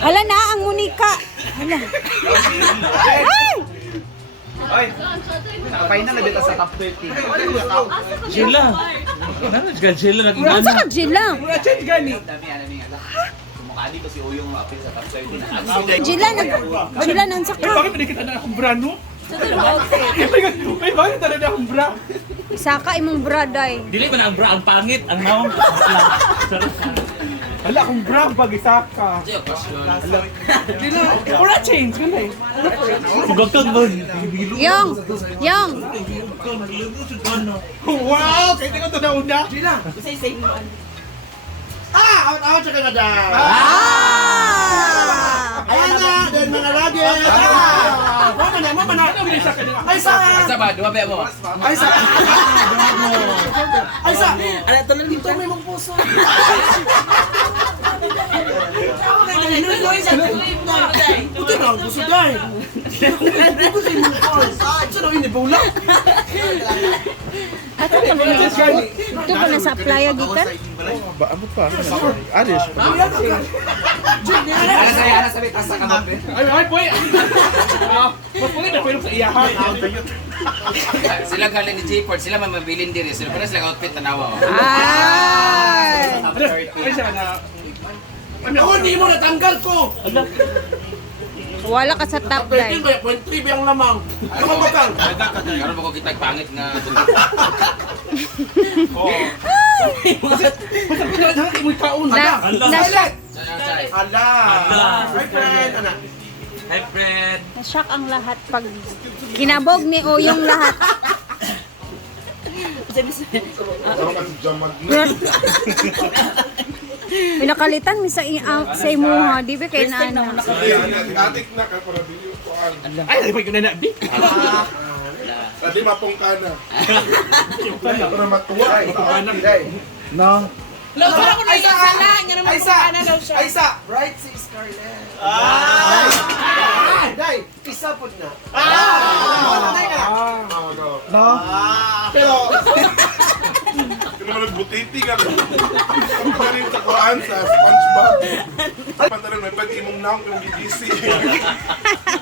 Hala na, ang Monica. Hala. Ay! Ay! Final na bita sa top 30. Sheila. Ano ka naging Ang ano? saka Jilla. Change gani. Dami dito si Uyong apil sa top 30. Jilla, nag... Jilla, nang saka. Bakit hindi kita na akong bra, no? Ay, bakit na na akong bra? Saka imong braday. Dili man ang bra ang pangit, ang maong. Hala, akong bra pag isa ka. Wala change, ka na eh. Sugagtag mo. Yung, yung. Wow! Kaya tingnan ito na una. Gina! Ah! Awat-awat sa Canada! Ah! Ayan na! Then mga lagi! Ah! Mama na! Mama na! Ay sa! Sa ba, duwa ba mo? Ay sa! Ay sa! Ala, na dito may mong puso. Ito na ang puso dahil. Ito sa imong puso. Ito na ang inibulang. Ato pa na Ito pa na sa playa gikan. Ba, ano pa? Alis. Ala sa ala sa bit asa ka mo. Ay, ay, boy! Mas pwede na pwede sa iyahan. Sila galing ni J-Port, sila mamabilin diri. Sila pa sila outfit tanawa. Ay! Ay, siya na. Ako, hindi mo natanggal ko! Wala ka sa top Pwede day. ba? Point 3 ba yung lamang? Ano ba ba Karon ba ko kitag pangit nga Basta ko na nakakit mo kaon. Na, na, Ala! Hi, friend! Anak. Hi friend. na-shock ang lahat pag kinabog ni Oyong lahat. Ano kasi jamag na? Pinakalitan mi sa i- ang- sa imuha, di ba kay na ano. Atik na ka para dili ko an. Ay, ay, ko na na. Di. Dali mapong kana. Para matuwa. Anak. No. Para ko na yung sala, nga naman ano daw siya. Isa, right si Scarlett. Ah! Day, isa po na. Ah! No. Pero naman nagbutiti ka rin sa Quran sa Spongebob Pantalan may pag imong naong yung gigisi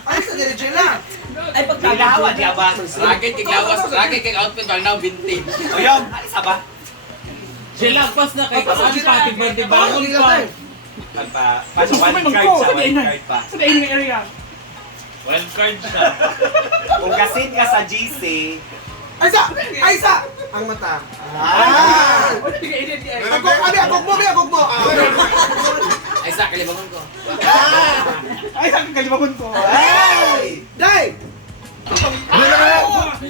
Ay, sa diretso na. Ay, pagkagawa, di ba? Lagi kay lawas, lagi kay outfit bang now vintage. Oyong, alisa ba? Sheila pas na kay kasi pati birthday bangon pa. Pasok pa may card sa wild card pa. Sa dining area. Wild card siya. Kung kasin ka sa GC, Ay, isa! Ay, isa! Ang mata. Ah! Ako, abi, akok mo, abi, akok mo. Ah. Ay sa kalibangon ko. ay, saan kalibangon ko? Ay! Day!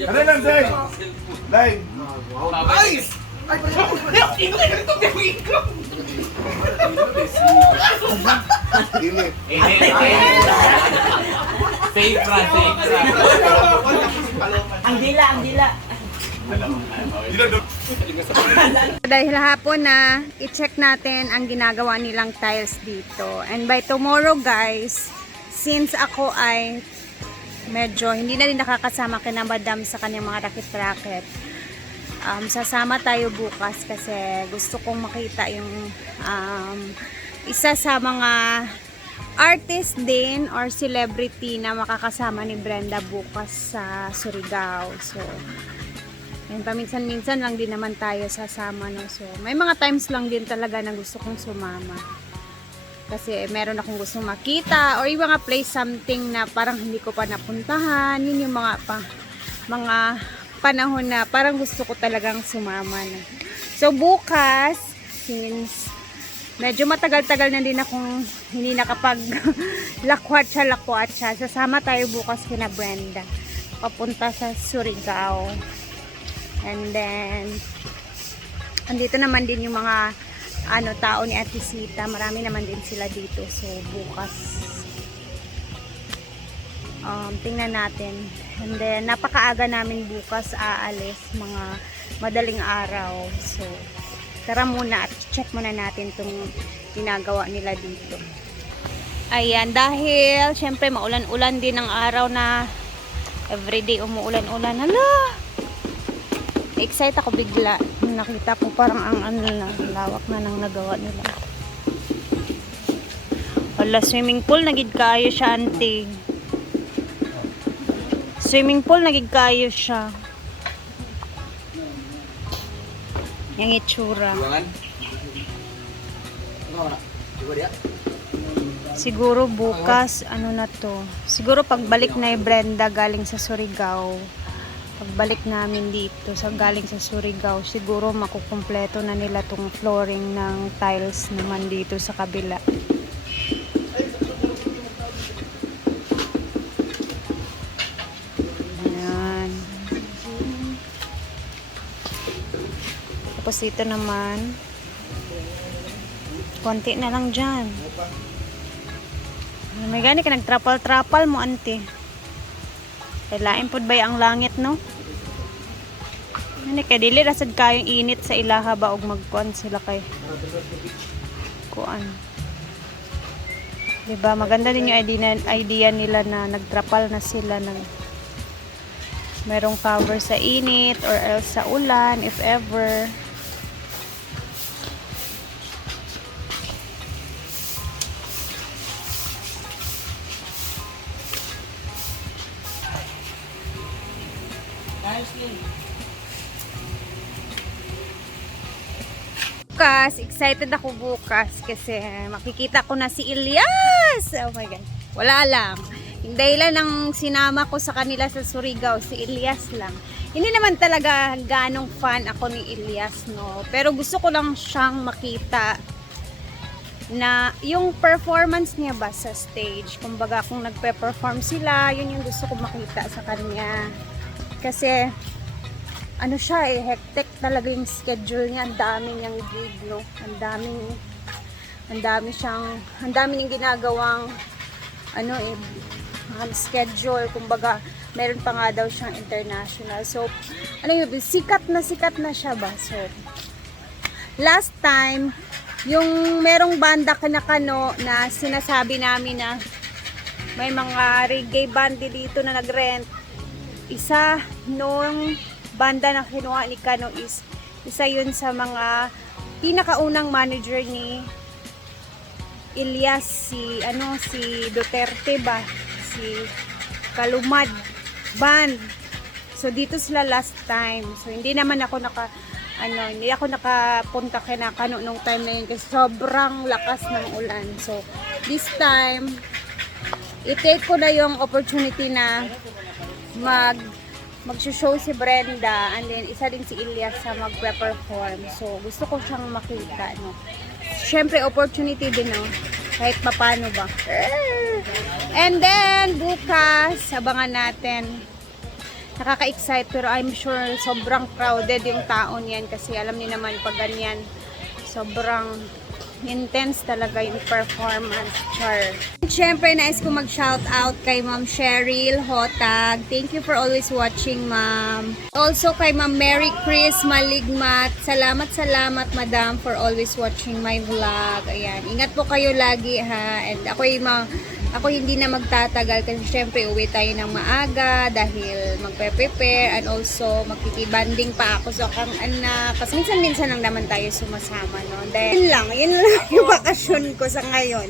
Ano lang, Day? Day Ay! Ay, pala Ino kayo ganito, pero ikaw. Init Safe ra, safe ra. Ang dila, ang dila. Dahil hapon na, i-check natin ang ginagawa nilang tiles dito. And by tomorrow guys, since ako ay medyo hindi na rin nakakasama kina madam sa kanyang mga rakit-rakit, um, sasama tayo bukas kasi gusto kong makita yung um, isa sa mga artist din or celebrity na makakasama ni Brenda bukas sa Surigao. So, Ayun, paminsan-minsan lang din naman tayo sasama, no? So, may mga times lang din talaga na gusto kong sumama. Kasi meron akong gusto makita or yung mga place something na parang hindi ko pa napuntahan. Yun yung mga pa, mga panahon na parang gusto ko talagang sumama na. So, bukas, since medyo matagal-tagal na din akong hindi nakapag lakwatsa lakwatsa sasama tayo bukas kina Brenda papunta sa Surigao And then, andito naman din yung mga ano tao ni Ate Sita. Marami naman din sila dito. So, bukas um, tingnan natin. And then, napakaaga namin bukas aalis. Mga madaling araw. So, tara muna at check muna natin itong ginagawa nila dito. Ayan, dahil syempre maulan-ulan din ang araw na everyday umuulan-ulan. Hala! excited ako bigla nakita ko parang ang ano na lawak na nang nagawa nila wala swimming pool, nagid kaayo siya, ante. Swimming pool, nagid kaayo siya. Yung itsura. Buwangan? Siguro bukas, ano na to. Siguro pagbalik na yung Brenda galing sa Surigao. Pagbalik namin dito sa galing sa Surigao, siguro makukumpleto na nila tong flooring ng tiles naman dito sa kabila. Ayan. Tapos dito naman, konti na lang dyan. May gani ka nagtrapal-trapal mo, ante. Kailain pod ba ang langit, no? Ano kay dili rasad kayong init sa ilaha ba og magkuan sila kay kuan. 'Di ba? Maganda din yung idea, idea nila na nagtrapal na sila ng merong cover sa init or else sa ulan if ever. Bukas, excited ako bukas kasi makikita ko na si Elias. Oh my God. Wala lang. Yung dahilan ng sinama ko sa kanila sa Surigao, si Elias lang. Hindi naman talaga ganong fan ako ni Elias, no. Pero gusto ko lang siyang makita na yung performance niya ba sa stage. Kumbaga kung nagpe-perform sila, yun yung gusto ko makita sa kanya. Kasi ano siya eh, hectic talaga yung schedule niya. Ang dami niyang gig, no? Ang daming, ang dami siyang, ang dami niyang ginagawang, ano eh, um, schedule. Kumbaga, meron pa nga daw siyang international. So, ano yun, sikat na sikat na siya ba? So, last time, yung merong banda kanakano na sinasabi namin na may mga reggae band dito na nag-rent. Isa nung banda na kinuha ni Kano is isa yun sa mga pinakaunang manager ni Elias si ano si Duterte ba? Si Kalumad band so dito sila last time. So hindi naman ako naka ano hindi ako nakapunta kay na Kano nung time na yun kasi sobrang lakas ng ulan. So this time i-take ko na yung opportunity na mag mag-show si Brenda and then isa din si Elias sa magpe-perform. So, gusto ko siyang makita, no. Syempre, opportunity din, no. Kahit papano ba. And then, bukas, abangan natin. Nakaka-excite, pero I'm sure sobrang crowded yung tao niyan kasi alam niyo naman pag ganyan, sobrang intense talaga yung performance. Char. Siyempre, nais ko mag-shout out kay Ma'am Cheryl Hotag. Thank you for always watching, Ma'am. Also kay Ma'am Mary Chris Maligmat. Salamat, salamat, Madam, for always watching my vlog. Ayan. Ingat po kayo lagi, ha. And ako ma ako hindi na magtatagal kasi syempre uwi tayo ng maaga dahil magpe-prepare and also makikibanding pa ako sa akang anak. Kasi minsan-minsan lang naman tayo sumasama, no? Dahil yun lang, yun lang yung bakasyon ko sa ngayon.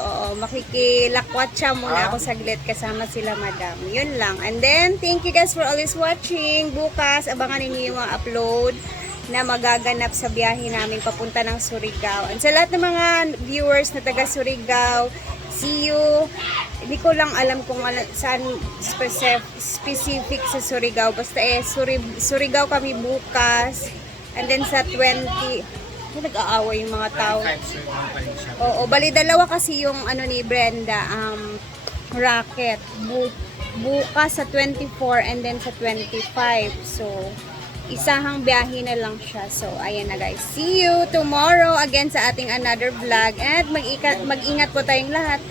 Oo, makikilakwatsa muna ako saglit kasama sila madam. Yun lang. And then, thank you guys for always watching. Bukas, abangan ninyo yung mga upload na magaganap sa biyahe namin papunta ng Surigao. And sa lahat ng mga viewers na taga Surigao, see you. Hindi ko lang alam kung ala, saan specific, sa Surigao. Basta eh, Suri, Surigao kami bukas. And then sa 20, ay, nag-aaway yung mga tao. Oo, bali dalawa kasi yung ano ni Brenda, um, racket. Bu bukas sa 24 and then sa 25. So, isahang biyahe na lang siya. So, ayan na guys. See you tomorrow again sa ating another vlog. At mag-ingat, mag-ingat po tayong lahat.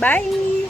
Bye!